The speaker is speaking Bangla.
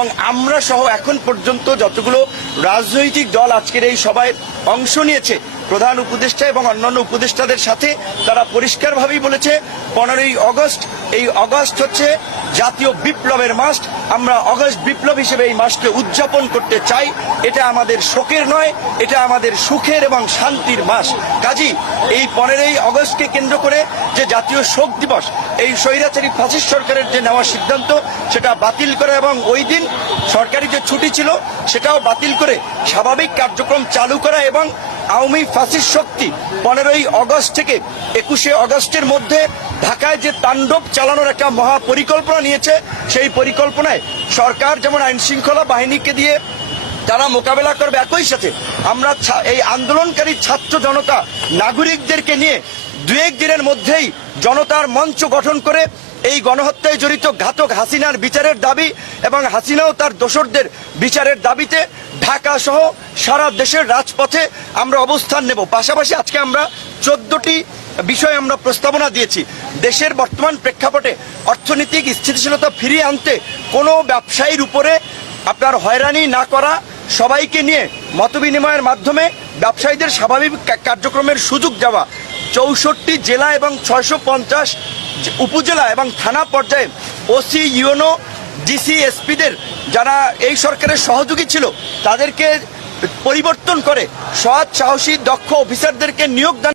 এবং আমরা সহ এখন পর্যন্ত যতগুলো রাজনৈতিক দল আজকের এই সভায় অংশ নিয়েছে, প্রধান উপদেষ্টা এবং অন্যান্য উপদেষ্টাদের সাথে তারা পরিষ্কারভাবেই বলেছে 15ই অগস্ট, এই অগস্ট হচ্ছে জাতীয় বিপ্লবের মাস। আমরা অগস্ট বিপ্লব হিসেবে এই মাসকে উদযাপন করতে চাই। এটা আমাদের শোকের নয়, এটা আমাদের সুখের এবং শান্তির মাস। কাজী এই 15ই অগস্টকে কেন্দ্র করে যে জাতীয় শোক দিবস, এই স্বৈরাচারী ফ্যাসিস্ট সরকারের যে নেওয়া সিদ্ধান্ত সেটা বাতিল করা এবং ওই দিন সরকারি যে ছুটি ছিল সেটাও বাতিল করে স্বাভাবিক কার্যক্রম চালু করা এবং আওয়ামী ফ্যাসিস্ট শক্তি 15ই অগস্ট থেকে 21শে অগস্টের মধ্যে ঢাকায় যে তাণ্ডব চালানোর একটা মহা পরিকল্পনা নিয়েছে, সেই পরিকল্পনায় সরকার যেমন আইন শৃঙ্খলা বাহিনীকে দিয়ে তারা মোকাবেলা করবে, একই সাথে আমরা এই আন্দোলনকারী ছাত্র জনতা নাগরিকদেরকে নিয়ে 2-1 দিনের মধ্যেই জনতার মঞ্চ গঠন করে এই গণহত্যায় জড়িত ঘাতক হাসিনার বিচারের দাবি এবং হাসিনাও তার দোসরদের বিচারের দাবিতে ঢাকা সহ সারা দেশের রাজপথে আমরা অবস্থান নেব। পাশাপাশি আজকে আমরা 14টি বিষয় আমরা প্রস্তাবনা দিয়েছি। দেশের বর্তমান প্রেক্ষাপটে অর্থনৈতিক স্থিতিশীলতা ফিরিয়ে আনতে কোনো ব্যবসায়ীর উপরে আপনার হয়রানি না করা, সবাইকে নিয়ে মতবিনিময়ের মাধ্যমে ব্যবসায়ীদের স্বাভাবিক কার্যক্রমের সুযোগ দেওয়া, 64 জেলা এবং 650 উপজেলা এবং থানা পর্যায়ে ওসি, ইউএনও, ডিসি, এসপিদের যারা এই সরকারের সহযোগী ছিল তাদেরকে পরিবর্তন করে সৎ, সাহসী, দক্ষ অফিসারদেরকে নিয়োগ দান